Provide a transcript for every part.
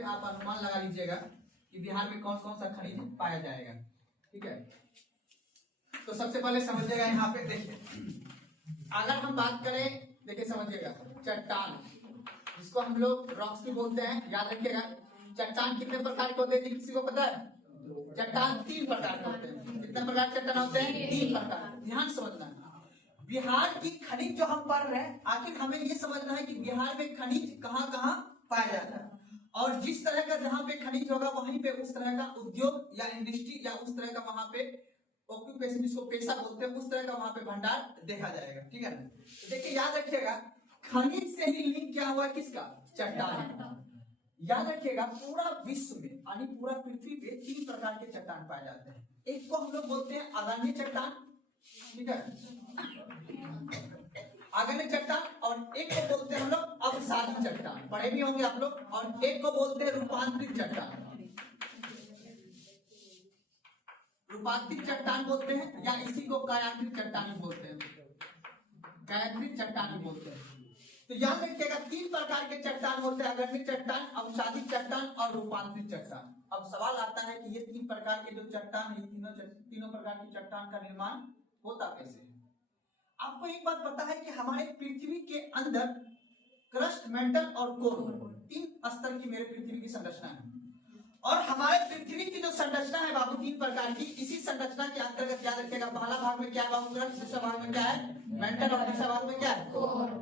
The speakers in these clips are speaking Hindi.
पे आप अनुमान लगा लीजिएगा कि बिहार में कौन कौन सा खनिज पाया जाएगा। ठीक है, तो सबसे पहले समझिएगा यहाँ पे देखिए, अगर हम बात करें, देखिए समझिएगा, चट्टान जिसको हम लोग रॉक्स भी बोलते हैं, याद रखिएगा। चट्टान कितने प्रकार के होते हैं किसी को पता है? चट्टान 3 प्रकार के होते हैं। कितने प्रकार के चट्टान होते हैं? 3 प्रकार। ध्यान समझना, बिहार की खनिज जो हम पढ़ रहे हैं, आखिर हमें ये समझना है कि बिहार में खनिज कहाँ कहाँ पाया जाता है, और जिस तरह का जहाँ पे खनिज होगा वहीं पे उस तरह का उद्योग या इंडस्ट्री या उस तरह का वहां पे ऑक्यूपेशन, जिसको पेशा बोलते हैं, उस तरह का वहां पे भंडार देखा जाएगा। ठीक है ना? तो देखिए याद रखिएगा, खनिज से ही लिंक क्या हुआ किसका? चट्टान। याद रखिएगा, पूरा विश्व में यानी पूरा पृथ्वी पे 3 प्रकार के चट्टान पाए जाते हैं। एक को हम लोग बोलते हैं अग्रणी चट्टान, ठीक है, अग्रणी चट्टान, और एक को बोलते हैं हम लोग अवसादी चट्टान, पढ़े भी होंगे आप लोग, और एक को बोलते हैं रूपांतरित चट्टान। रूपांतरित चट्टान बोलते हैं या इसी को कायाकृत चट्टान बोलते हैं, कायाकृत चट्टान बोलते हैं। तो याद रखिएगा 3 प्रकार के चट्टान होते हैं, अग्रणी चट्टान, अवसादी चट्टान और रूपांतरित चट्टान। अब सवाल आता है कि ये 3 प्रकार के जो चट्टान है, तीनों प्रकार की चट्टान का निर्माण होता कैसे है? आपको एक बात पता है कि हमारे पृथ्वी के अंदर क्रस्ट, मेंटल और कोर 3 स्तर की मेरे पृथ्वी की संरचना है, और हमारे पृथ्वी की जो संरचना है बाबू 3 प्रकार की, इसी संरचना के अंतर्गत याद रखिएगा, पहला भाग में क्या है बाबू? क्रस्ट, दूसरा भाग में क्या है? मेंटल, और तीसरा भाग में क्या है? कोर।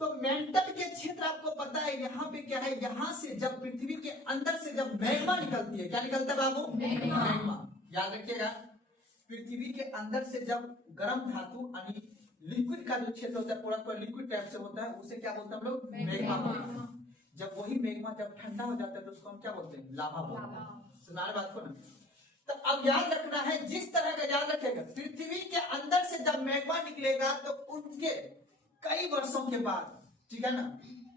तो मेंटल के क्षेत्र आपको पता है यहाँ पे क्या है, यहाँ से जब पृथ्वी के अंदर से जब मैग्मा निकलती है, क्या निकलता है बाबू? मैग्मा। याद रखिएगा, पृथ्वी के अंदर से जब गर्म धातु यानी लिक्विड का जो क्षेत्र होता है, पूरा लिक्विड टाइप से होता है, उसे क्या बोलते हैं हम लोग? मैग्मा बोलते हैं। जब वही मैग्मा जब ठंडा हो जाता है तो उसको हम क्या बोलते हैं? लावा बोलते हैं। सुना रहे बात को ना? तो अब याद रखना है, जिस तरह का याद रखेगा, पृथ्वी के अंदर से जब मैग्मा निकलेगा तो उनके कई वर्षों के बाद, ठीक है ना,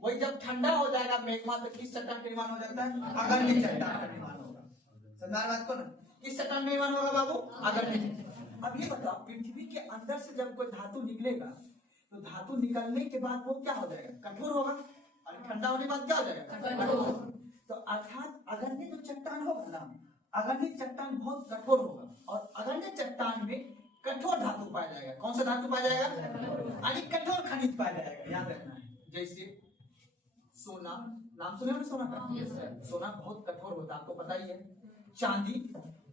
वही जब ठंडा हो जाएगा मैग्मा, तो किस चट्टान का निर्माण हो जाता है? अग्रणी चट्टान का निर्माण होगा। समझ बात को ना? किस चट्टान निर्माण होगा बाबू? अग्रणी। अब ये बताओ, पृथ्वी के अंदर से जब कोई धातु निकलेगा तो धातु निकलने के बाद वो क्या हो जाएगा? कठोर होगा, और ठंडा होने के बाद क्या हो जाएगा? कठोर। तो अर्थात अग्रणी जो चट्टान होगा ना, अग्रणी चट्टान बहुत कठोर होगा, और अग्रणी चट्टान में कठोर धातु पाया जाएगा। कौन सा धातु पाया जाएगा? यानी कठोर खनिज पाया जाएगा। याद रखना है, जैसे सोना, नाम सुने हो सोना का? सोना बहुत कठोर होता है, आपको पता ही है। चांदी,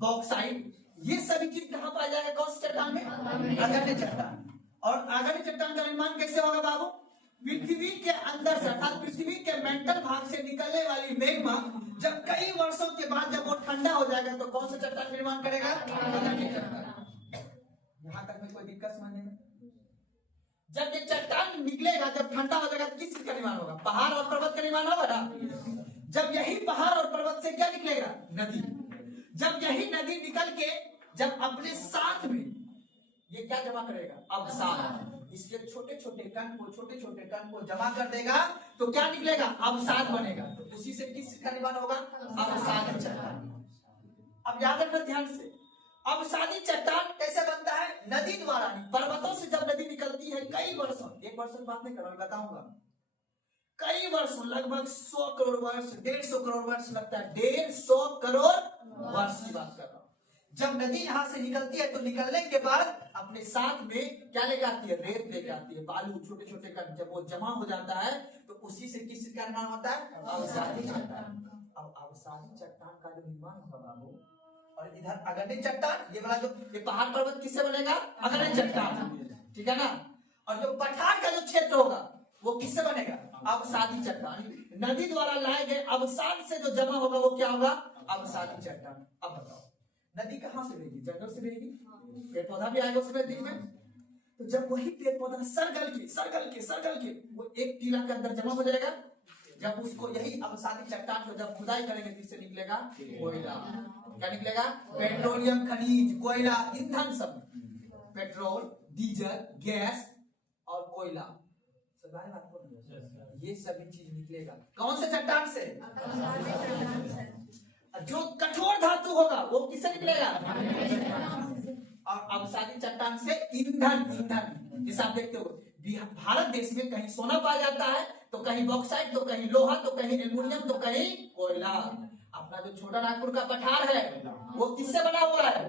बॉक्साइट, ये सभी चीज कहाँ पाया जाएगा? कौन सी चट्टान में? अग्रणी चट्टान। और अग्रणी चट्टान का निर्माण कैसे होगा बाबू? पृथ्वी के अंदर से, अर्थात पृथ्वी के मेंटल भाग से निकलने वाली मैग्मा जब कई वर्षों के बाद जब वो ठंडा हो जाएगा तो कौन सा चट्टान निर्माण करेगा? अग्रणी चट्टान। यहाँ तक में कोई दिक्कत समझने में? जब ये चट्टान निकलेगा, जब ठंडा हो जाएगा, किस चीज का निर्माण होगा? पहाड़ और पर्वत का निर्माण होगा ना। जब यही पहाड़ और पर्वत से क्या निकलेगा? नदी। जब यही नदी निकल के जब अपने साथ में ये क्या जमा करेगा? अवसाद। इसके छोटे छोटे कण को जमा कर देगा तो क्या निकलेगा? अवसाद बनेगा। तो उसी से किस का निर्माण होगा? अवसादी चट्टान। अब याद रखना ध्यान से, अवसादी चट्टान कैसे बनता है? नदी द्वारा। पर्वतों से जब नदी निकलती है कई वर्षों, एक वर्ष बात नहीं कर रहा, बताऊंगा, कई वर्षों, लगभग 100 करोड़ वर्ष, 150 करोड़ वर्ष लगता है, 150 करोड़ वर्ष की बात कर रहा हूं। जब नदी यहां से निकलती है तो निकलने के बाद अपने साथ में क्या लेकर आती है? रेत लेकर आती है, बालू, छोटे छोटे कण। जब वो जमा हो जाता है तो उसी से किस का निर्माण होता है? अवसादी चट्टान। अब अवसादी चट्टान का जो निर्माण होगा बाबू, और इधर अग्रणी चट्टान, ये वाला जो ये पहाड़ पर्वत किससे बनेगा? अग्रणी चट्टान, ठीक है ना। और जो पठार का जो क्षेत्र होगा वो किससे बनेगा? अवसादी चट्टान। नदी द्वारा लाए गए अवसाद से जो जमा होगा वो क्या होगा? अवसादी चट्टान। अब बताओ, नदी कहाँ से बहेगी? जंगल से बहेगी, पेड़ पौधा भी आएगा उसमें नदी में। तो जब वही पेड़ पौधा सरगल के वो एक टीला के अंदर जमा हो जाएगा, जब उसको यही अवसादी चट्टान को जब खुदाई करेंगे किससे निकलेगा? कोयला। क्या निकलेगा? पेट्रोलियम खनिज, कोयला, ईंधन सब, पेट्रोल, डीजल, गैस और कोयला, ये सभी चीज निकलेगा कौन से चट्टान से? जो कठोर धातु होगा वो किससे निकलेगा? और अवसादी चट्टान से ईंधन। जैसे आप देखते हो भारत देश में कहीं सोना पाया जाता है, तो कहीं बॉक्साइट, तो कहीं लोहा, तो कहीं एल्युमिनियम, तो कहीं कोयला। अपना जो छोटा नागपुर का पठार है वो किससे बना हुआ है?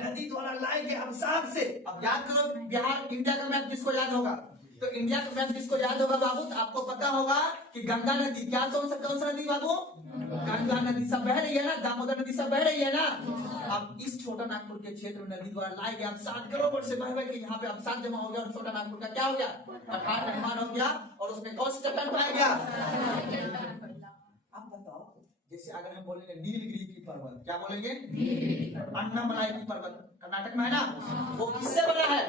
नदी द्वारा लाए गए अवसाद से। अब याद करो, बिहार इंडिया का मैप जिसको याद होगा, तो इंडिया का मैप जिसको याद होगा बाबू, तो आपको पता होगा कि गंगा नदी क्या, कौन सा नदी बाबू? गंगा नदी सब बह रही है ना, दामोदर नदी सब बह रही है ना। अब इस छोटा नागपुर के क्षेत्र में नदी द्वारा लाए गए अवसाद किलोमीटर से बह के यहाँ पे अवसाद जमा हो गया, और छोटा नागपुर का क्या हो गया? पठार का निर्माण हो गया, और उसमें कौन सा चट्टान पाया गया? अब बताओ, जैसे अगर हम बोलेंगे नीलगिरी की पर्वत, क्या बोलेंगे? अन्नामलाई की पर्वत कर्नाटक में है ना, वो किससे बना है?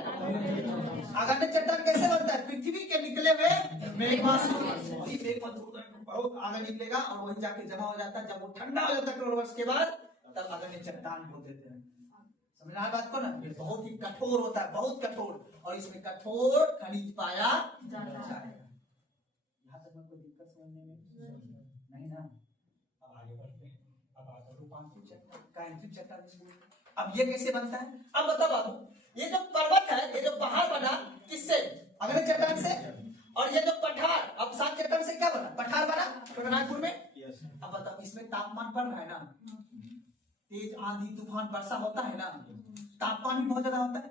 आगामी चट्टान कैसे बनता है? पृथ्वी के निकले हुए मेघमासु, वही मेघमासु बहुत आगे निकलेगा और वही जाके जमा हो जाता है। जब वो ठंडा हो जाता है करोड़ वर्ष के बाद, तब आगामी चट्टान बोल देते हैं। समझ रहा है बात को ना? ये बहुत ही कठोर होता है, बहुत कठोर, और इसमें कठोर खनिज पाया जाएगा। यहाँ तक में कोई दिक्कत समझने में नहीं ना? अब आगे बढ़ते हैं। अब आता रूपांतरित चट्टान, कायांतरित चट्टान। अब ये कैसे बनता है? अब बताओ बाबू, ये जो पर्वत है, ये जो पहाड़ बना किससे? अग्नि चट्टान से। और ये जो पठार, अब सात चट्टान से क्या बना? पठार बना छोटा नागपुर में। अब बताओ, इसमें तापमान बढ़ रहा है ना, तेज आंधी तूफान वर्षा होता है ना, तापमान भी बहुत ज्यादा होता है।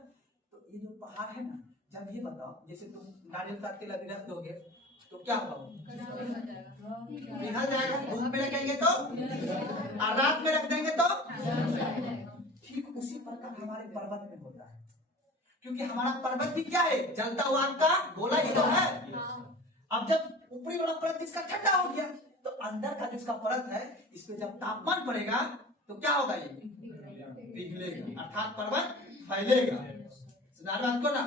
तो ये जो पहाड़ है ना, जब ये बताओ, जैसे तुम नारियल का तेल अभी रख दोगे तो क्या होगा? पिघल जाएगा। धूप में रखेंगे तो, और रात में रख देंगे तो, ठीक उसी प्रकार हमारे पर्वत में होता है, क्योंकि हमारा पर्वत भी क्या है? जलता हुआ आपका गोला ही तो है। अब जब ऊपरी वाला परत इसका ठंडा हो गया, तो अंदर का जिसका परत है, इस पे जब तापमान पड़ेगा तो क्या होगा? ये पिघलेगा, अर्थात पर्वत फैलेगा। सुना बात को ना?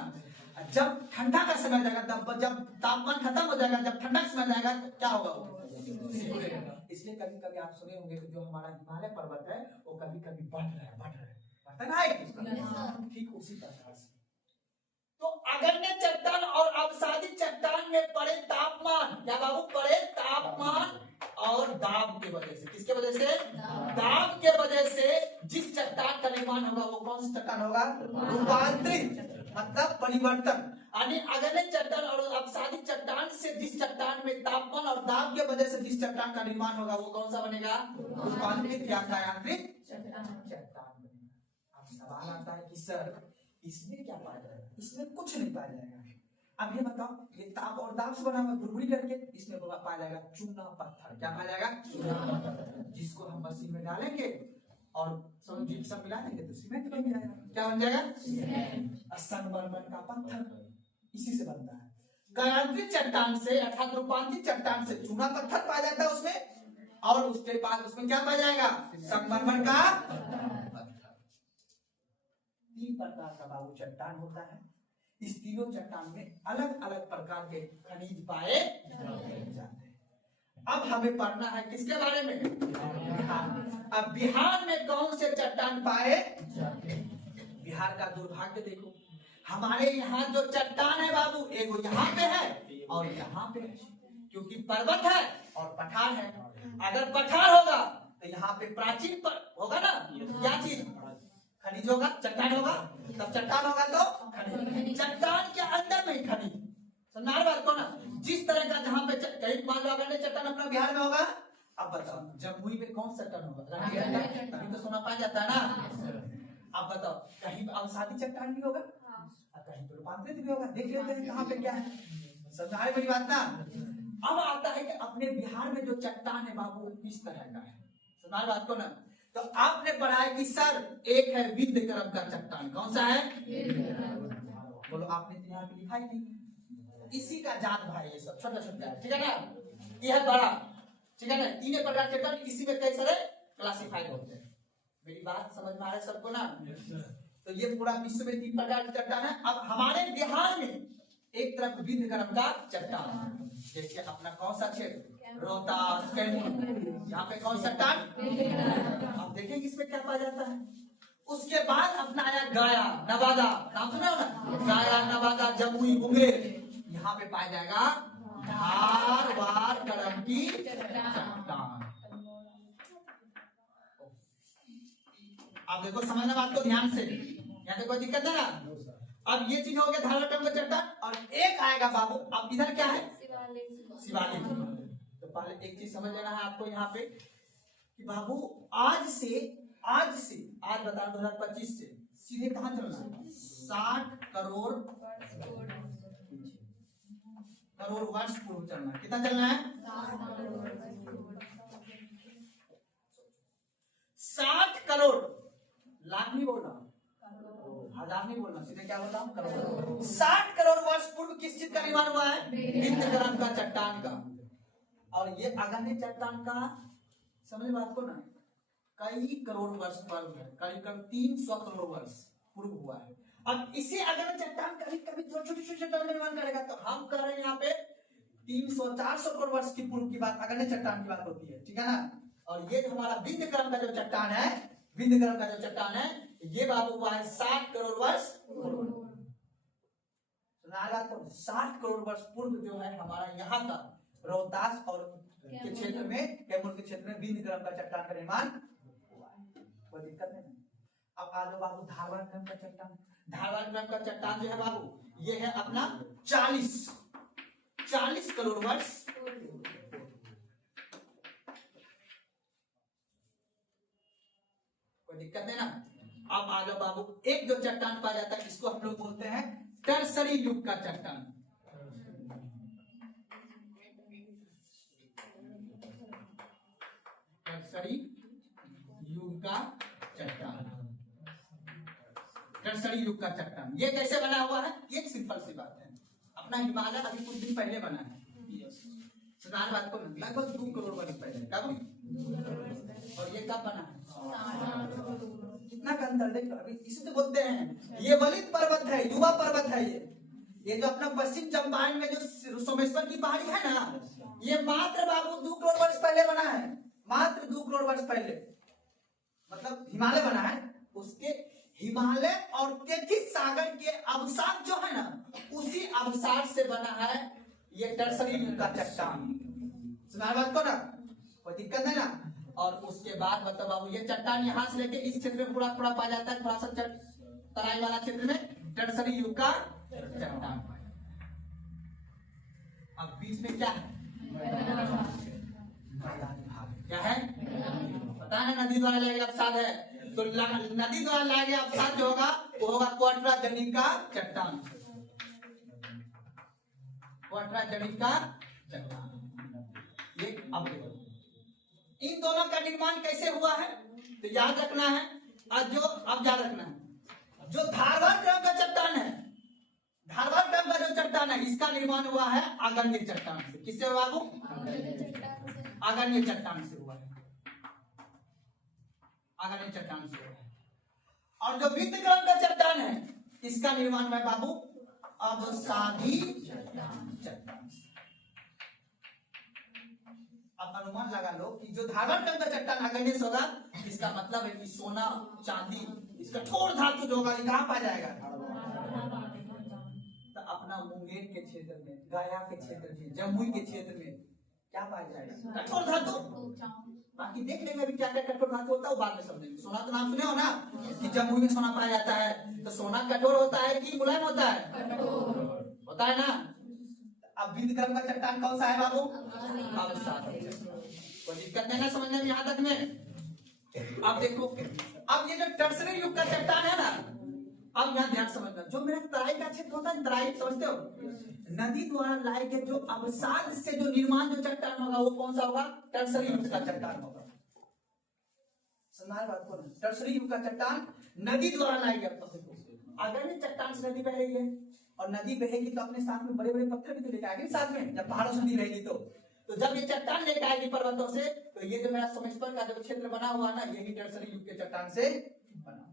जब ठंडा का समय जाएगा, तब जब तापमान खत्म हो जाएगा, जब ठंडा का समय जाएगा, तो क्या होगा? इसलिए कभी कभी आप सुने होंगे कि जो हमारा हिमालय पर्वत है वो कभी कभी बढ़ रहा है, बढ़ता है। ठीक उसी प्रकार से तो अग्नि चट्टान और अवसादी चट्टान में पड़े तापमान, क्या बाबू? पड़े तापमान और दाब के वजह से। किसके वजह से? दाब के वजह से जिस चट्टान का निर्माण होगा वो कौन सा चट्टान होगा? रूपांतरित, मतलब परिवर्तन। यानी अग्नि चट्टान और अवसादी चट्टान से जिस चट्टान में तापमान और दाब के वजह से जिस चट्टान का निर्माण होगा वो कौन सा बनेगा? रूपांतरित या कायांतरित चट्टान बनेगा। अब सवाल आता है कि सर इसमें क्या पाया जाएगा? इसमें कुछ नहीं पाया जाएगा। अब ये बताओ, ये ताप और दाब से बना हुआ गुड़गुड़ी करके, इसमें पाया जाएगा चूना पत्थर। क्या पाया जाएगा? चूना पत्थर, जिसको हम मशीन में डालेंगे और सब मिला देंगे तो सीमेंट बन जाएगा। क्या बन जाएगा? संगमरमर का पत्थर, इसी से बनता है। कायांतरित चट्टान से अर्थात रूपांतरित चट्टान से चूना पत्थर पाया जाता है उसमें, और उसके बाद उसमें क्या पाया जाएगा? संगमरमर का पत्थर। तीन प्रकार का बाबू चट्टान होता है। इस तीनों चट्टान में अलग अलग प्रकार के खनिज पाए जाते हैं। अब हमें पढ़ना है किसके बारे में? बिहार। अब बिहार में कौन से चट्टान पाए जाते हैं? बिहार का दुर्भाग्य देखो, हमारे यहाँ जो चट्टान है बाबू, एक यहाँ पे है और यहाँ पे है, क्योंकि पर्वत है और पठार है। अगर पठार होगा तो यहाँ पे प्राचीन होगा ना, क्या चीज? खनिज होगा, चट्टान होगा, तब चट्टान होगा तो खनिज। चट्टान के अंदर में खनिज। समझा बात को ना? जिस तरह का जहाँ पे कहीं मान लो अगर चट्टान अपना बिहार में होगा, अब बताओ जमुई में कौन सा चट्टान होगा? कहीं तो सोना पाया जाता है ना। अब बताओ कहीं अवसादी चट्टान भी होगा और कहीं तो रूपांतरित भी होगा। देख लेते हैं कहाँ पे क्या है। समझा बड़ी बात ना? अब आता है कि अपने बिहार में जो चट्टान है बाबू किस तरह का है। समझा बात को ना? तो आपने पढ़ा है कि सर एक है विंध्य कर्म का चट्टान। कौन सा है? बोलो, आपने तो यहाँ पे लिखा ही नहीं। इसी का जात भाई ये सब छोटा छोटा है, ठीक है ना? ये है बड़ा, ठीक है ना? तीन प्रकार के चट्टान इसी में कई सारे क्लासिफाइड होते हैं। मेरी बात समझ में आ रहा है सबको ना? तो ये पूरा विश्व में तीन प्रकार के चट्टान है। अब हमारे बिहार में एक तरफ विंध्य कर्म का चट्टान, जैसे अपना कौन सा क्षेत्र? रोहतास, कैमूर, यहाँ पे कौन सा चट्टान? अब देखें इसमें क्या पाया जाता है। उसके बाद अपना आया गया, नवादा, नाम सुना हो ना? गया, नवादा, जमुई, मुंगेर, यहाँ पे पाया जाएगा धारवाड़ कर्म की चट्टान। अब देखो समझना बात को ध्यान से, यहाँ पे कोई दिक्कत है ना? अब ये चीज हो गया धारा टर्म का चट्टान, और एक आएगा बाबू, अब इधर क्या है, शिवालिक। तो पहले एक चीज समझ लेना है आपको यहाँ पे कि बाबू आज बता 2025 से सीधे कहाँ चलना है, 60 करोड़ वर्ष पूर्व चलना है। कितना चलना है, 60 करोड़, लाख नहीं बोलना, हजार नहीं बोलना, सीधे क्या बोलता हूँ, करोड़। 60 करोड़ वर्ष पूर्व किस चीज का निर्माण हुआ है, विंध्यग्रम का चट्टान का। और ये अगण्य चट्टान का समझ बात को ना, कई करोड़ वर्ष पूर्व है, करीब 300 करोड़ वर्ष पूर्व हुआ है। अब इसे अगर चट्टान कभी कभी छोटे छोटे चट्टान निर्माण करेगा, तो हम कह रहे हैं यहाँ पे 300-400 करोड़ वर्ष की पूर्व की बात, अगण्य चट्टान की बात होती है, ठीक है ना। और ये जो हमारा विंध्यग्रम का जो चट्टान है, विंध्यग्रम का जो चट्टान है, ये बाबू हुआ है 60 करोड़ वर्ष पूर्व। 60 करोड़ वर्ष पूर्व जो है हमारा यहाँ का रोहतास और के क्षेत्र में, कैमूर के क्षेत्र में विंध्यग्रम का चट्टान का निर्माण हुआ है, कोई दिक्कत नहीं। अब आ जाओ बाबू धारवाड़ ग्राम का चट्टान। धारवाड़ ग्राम का चट्टान जो है बाबू, ये है अपना 40 करोड़ वर्ष, कोई दिक्कत नहीं ना। अब आ जाओ बाबू, एक जो चट्टान पाया जाता है, इसको हम लोग बोलते हैं टर्सरी युग का चट्टान। टर्सरी युग का चट्टान, टर्सरी युग का चट्टान ये कैसे बना हुआ है, ये सिंपल सी बात है, अपना हिमालय अभी कुछ दिन पहले बना है, सुनार बात को लगभग 2 करोड़ वर्ष पहले, कब, और ये कब बना है, कितना का अंतर देखो। अभी इसे तो बोलते हैं ये वलित पर्वत है, युवा पर्वत है, ये जो अपना पश्चिम चंपारण में जो सोमेश्वर की पहाड़ी है ना, ये मात्र बाबू 2 करोड़ वर्ष पहले बना है, मात्र 2 करोड़ वर्ष पहले, मतलब हिमालय बना है, उसके हिमालय और तेथिस सागर के अवसाद जो है ना, उसी अवसाद से बना है ये टर्सरी युग का चट्टान। सुना बात को ना, कोई दिक्कत नहीं ना। और उसके बाद मतलब बाबू ये चट्टान यहाँ से लेके इस क्षेत्र में पूरा पाया जाता है, थोड़ा सा तराई वाला क्षेत्र में टर्सरी युग का चट्टान। अब बीच में क्या है, क्या है पता है, नदी द्वारा लाया गया अवसाद है, तो नदी द्वारा लाया गया अवसाद जो होगा वो होगा क्वार्टरा जनिक का चट्टान, क्वार्टरा जनिक का चट्टान। ये अब इन दोनों का निर्माण कैसे हुआ है, तो याद रखना है, अब याद रखना है, जो धारवाड़ ग्राम का चट्टान है, धारवाड़ ग्राम का जो चट्टान है, इसका निर्माण हुआ है आगन्य चट्टान से। किससे हुआ बाबू, आगन्य चट्टान से हुआ है, आगन्य चट्टान से हुआ है। और जो विंध्यग्रम का चट्टान है, इसका निर्माण है बाबू अवसादी चट्टान से। अब अनुमान लगा लो कि जो धारवाड़ ग्राम का चट्टान आगन्य होगा, इसका मतलब है कि सोना चांदी, इसका कठोर धातु जो होगा ये कहाँ पाया जाएगा, तो अपना मुंगेर के क्षेत्र में, गया के क्षेत्र में, जमुई के क्षेत्र में क्या पाया जाएगा, कठोर धातु। बाकी देख लेंगे अभी क्या क्या कठोर धातु होता है, वो बाद में समझेंगे। सोना तो नाम सुने हो ना, कि जमुई में सोना पाया जाता है, तो सोना कठोर होता है कि मुलायम होता है, होता है ना। अब विंध्यग्रम का चट्टान कौन सा है बाबू, कोई दिक्कत नहीं ना समझने में यहाँ तक में। अब देखो, अब ये जो टर्सरी युग का चट्टान है ना, अब यहाँ ध्यान समझना, जो मेरा तराई का क्षेत्र होता है, तराई समझते हो, नदी द्वारा लाए गए जो अवसाद से जो निर्माण जो चट्टान होगा वो कौन सा होगा, टर्सरी युग का चट्टान होगा। समझ बात को, टर्सरी युग का चट्टान नदी द्वारा लाए गए। अगर ये चट्टान से नदी बह रही है, और नदी बहेगी तो अपने साथ में बड़े बड़े पत्थर भी तो लेकर आएगी साथ में, जब पहाड़ों से नदी बहेगी तो जब ये चट्टान लेकर आएगी पर्वतों से, तो ये जो मेरा सोमेश्वर का जो क्षेत्र बना हुआ ना, यही टर्सरी युग के चट्टान से बना हुआ है।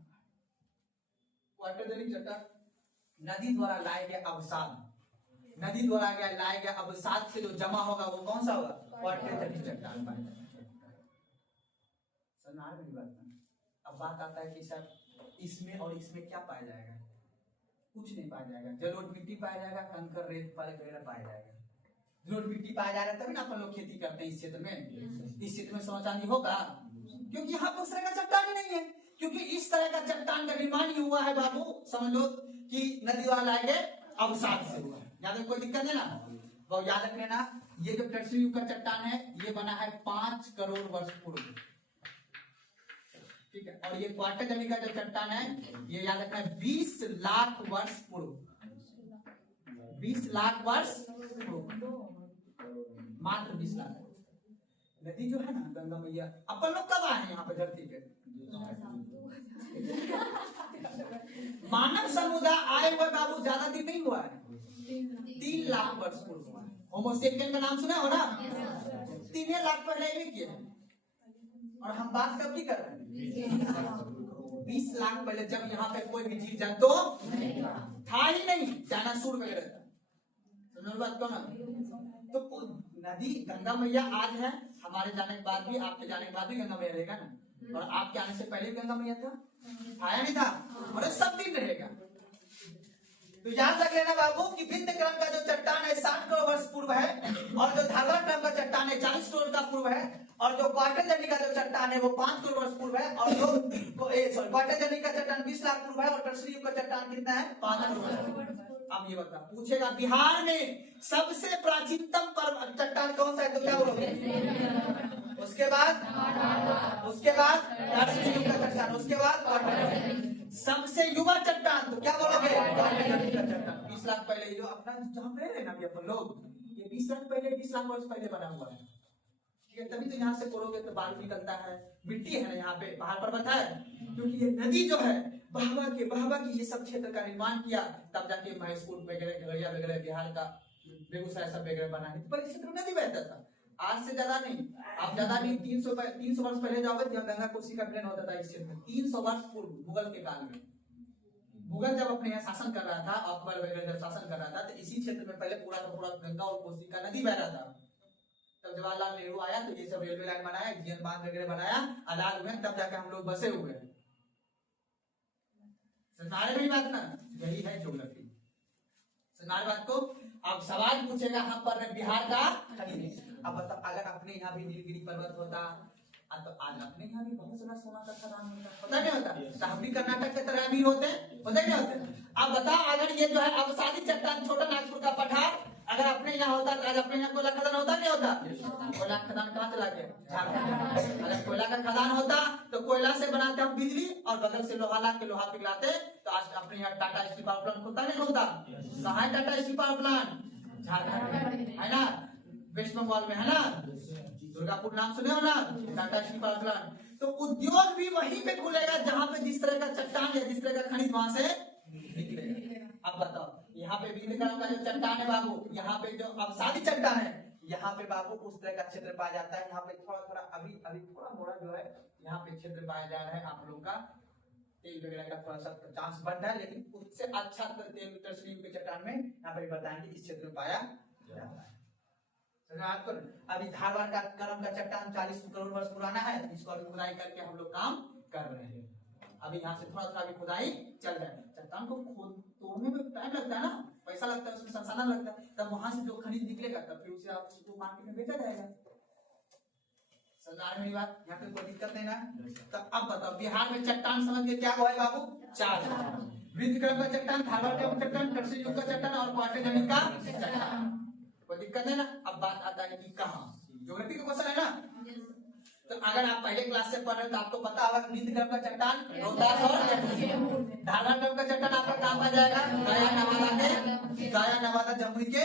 क्वार्टरजनिक चट्टान नदी द्वारा लाए गए अवसाद, नदी द्वारा लाए गए अवसाद से जो जमा होगा वो कौन सा होगा, क्वार्टरजनिक चट्टान पाया जाएगा। अब बात आता है कि सर इसमें और इसमें क्या पाया जाएगा, कुछ नहीं पाया जाएगा, जलोढ़ मिट्टी पाया जाएगा, कंकर रेत वगैरह पाया जाएगा। जलोढ़ मिट्टी पाया जा रहा है तभी ना अपन लोग खेती करते हैं इस क्षेत्र में। इस क्षेत्र में सोना चांदी होगा, क्योंकि यहाँ दूसरे का चट्टान ही नहीं है, क्योंकि इस तरह का चट्टान का निर्माण ही हुआ है बाबू, समझ लो कि नदी वाला लाएंगे अवसाद से हुआ है। याद कोई दिक्कत है ना, वो याद रख लेना। ये जो टर्शियरी युग का चट्टान है ये बना है 5 करोड़ वर्ष पूर्व, ठीक है। और ये क्वार्टर जमी का जो चट्टान है ये याद रखना है 20 लाख वर्ष पूर्व, 20 लाख वर्ष पूर्व, मात्र 20 लाख। नदी जो है ना गंगा मैया, अपन लोग कब आए यहाँ पे धरती पे? मानव समुदाय आए हुए बाबू ज्यादा दिन नहीं हुआ है, 3 लाख वर्ष पूर्व हुआ है। होमो सेपियन का नाम सुना हो ना, 3 लाख पहले भी किए। और हम बात कब की कर रहे हैं? 20 लाख पहले, जब यहाँ पे कोई भी जीव जंतु था ही नहीं, डायनासोर वगैरह था। समझ बात को ना? तो नदी गंगा मैया आज है, हमारे जाने के बाद भी, आपके जाने के बाद भी गंगा मैया रहेगा ना। और आपके आने से पहले भी गंगा मैया था, आया नहीं था, और सब दिन रहेगा। तो याद रख लेना बाबू कि विंध्य क्रम का जो चट्टान है 60 करोड़ वर्ष पूर्व है, और जो धारवाड़ क्रम का चट्टान है 40 करोड़ का पूर्व है, और जो क्वार्टर जर्नी का जो चट्टान है वो 5 करोड़ वर्ष पूर्व है, और जो क्वार्टर जर्नी का चट्टान 20 लाख पूर्व है, और टर्शियरी युग का चट्टान कितना है? 5 करोड़। अब ये बता, पूछेगा बिहार में सबसे प्राचीनतम चट्टान कौन सा है, तो क्या बोलोगे? उसके बाद टर्शियरी युग का चट्टान, उसके बाद सबसे युवा चट्टान, तो क्या बोलोगे? चट्टान 20 लाख पहले, जो अपना जहाँ पे रहे ना अभी अपन लोग, ये 20 लाख पहले, 20 लाख वर्ष पहले बना हुआ है, ठीक है। तभी तो यहाँ से कोरोगे तो बालू निकलता है, मिट्टी है ना यहाँ पे, पहाड़ पर्वत है, क्योंकि ये नदी जो है बहवा की ये सब क्षेत्र का निर्माण किया, तब जाके महसूर वगैरह, खगड़िया वगैरह, बिहार का बेगूसराय सब वगैरह बना। पर इस क्षेत्र में नदी बहता था, आज से ज्यादा नहीं, आप ज्यादा नहीं, 300 वर्ष पहले जाओगे तो गंगा कोसी का मिलन होता था इस क्षेत्र में। 300 वर्ष पूर्व, मुगल के काल में, मुगल जब अपने यहाँ शासन कर रहा था, अकबर वगैरह जब शासन कर रहा था, तो इसी क्षेत्र में पहले पूरा का पूरा गंगा और कोसी का नदी बह रहा था। तब जवाहरलाल नेहरू आया तो ये सब रेलवे लाइन बनाया, जीएन बांध वगैरह बनाया, आजाद हुए, तब जाके हम लोग बसे हुए हैं। सुनारे मेरी बात ना, यही है ज्योग्राफी, सुनारे बात को। अब सवाल पूछेगा हम पर बिहार का, अब बताओ अगर अपने यहाँ भी नीलगिरी पर्वत होता तो आज अपने यहाँ भी बहुत सारा सोना का खदान होता नहीं होता? तो हम भी कर्नाटक के तरह अमीर होते नहीं होते? अब बताओ अगर ये जो है अवसादी चट्टान छोटा नागपुर का पठार अगर अपने यहाँ होता तो आज अपने यहाँ कोयला खदान होता नहीं होता? कोयला खदान कहाँ चला गया? अगर कोयला का खदान होता तो कोयला से बनाते हम बिजली, और बगल से लोहा ला के लोहा पिघलाते, तो आज अपने यहाँ टाटा स्टील पावर प्लांट होता नहीं होता? कहाँ है Tata steel power plant? Jharkhand है ना, वेस्ट बंगाल में है ना, दुर्गापुर नाम सुने हो ना, टाटा स्टील पावर प्लांट। तो उद्योग भी वहीं पे खुलेगा जहां पे जिस तरह का चट्टान या जिस तरह का खनिज वहां से निकलेगा। अब बताओ यहाँ पे विंध्य क्रम का जो चट्टान है बाबू, यहाँ पे जो अवसादी चट्टान है, यहाँ पे बाबू उस तरह का क्षेत्र पाया जाता है। यहाँ पे थोड़ा अभी थोड़ा मोड़ा जो है यहाँ पे क्षेत्र पाया जा रहा है। आप लोग का तेल वगैरह का थोड़ा सा चांस बढ़ रहा है, लेकिन उससे अच्छा तेल टर्शियरी के चट्टान में यहाँ पे बताएंगे इस क्षेत्र में पाया जाता है। अभी धारवाड़ का क्रम का चट्टान 40 करोड़ वर्ष पुराना है, इसको अभी खुदाई करके हम लोग काम कर रहे हैं। अभी यहाँ से थोड़ा अभी खुदाई चल रहा है। चट्टान को तोड़ने में टाइम लगता है ना, पैसा लगता है, उसमें संसाधन लगता है, तब वहां से जो खनिज निकलेगा तब फिर उसे आप उसको मार्केट में बेचा जाएगा। सरकार मेरी बात, यहाँ पे कोई दिक्कत नहीं ना। तो अब बताओ बिहार में चट्टान समझ के क्या हुआ है बाबू? 4 विंध्य क्रम का चट्टान, धारवाड़ का चट्टान, टर्शियरी युग का चट्टान और क्वार्टर जर्नी का चट्टान। कोई दिक्कत है ना। अब बात आता है कि कहाँ, ज्योग्राफी का क्वेश्चन है ना। तो अगर आप पहले क्लास से पढ़ रहे तो आपको पता होगा विंध्य क्रम का चट्टान रोहतास और धारवाड़ क्रम का चट्टान आपका कहाँ पाया जाएगा? गया नवादा जमुई के।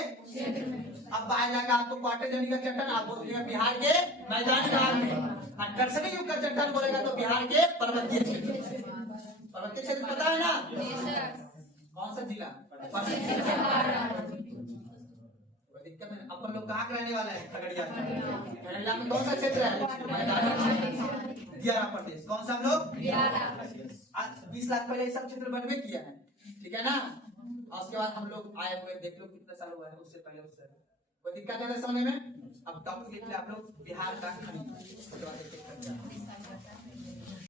अब पाया जाएगा आपको क्वार्टर जर्नी का चट्टान, आप बोलिएगा बिहार के मैदानी भाग में। टर्शियरी युग का चट्टान बोलेगा तो बिहार के पर्वतीय क्षेत्र। पर्वतीय क्षेत्र पता है ना, कौन सा जिला? अपन लोग कहाँ रहने वाले हैं? खगड़िया में कौन सा क्षेत्र है? दियारा प्रदेश। कौन सा हम लोग? आज 20 लाख पहले सब क्षेत्र बनवे किया है, ठीक है ना। और उसके बाद हम लोग आए हुए, देख लो कितने साल हुआ है उससे पहले। उससे कोई दिक्कत है समझने में? अब टॉपिक लिख ले आप लोग बिहार का खनिज।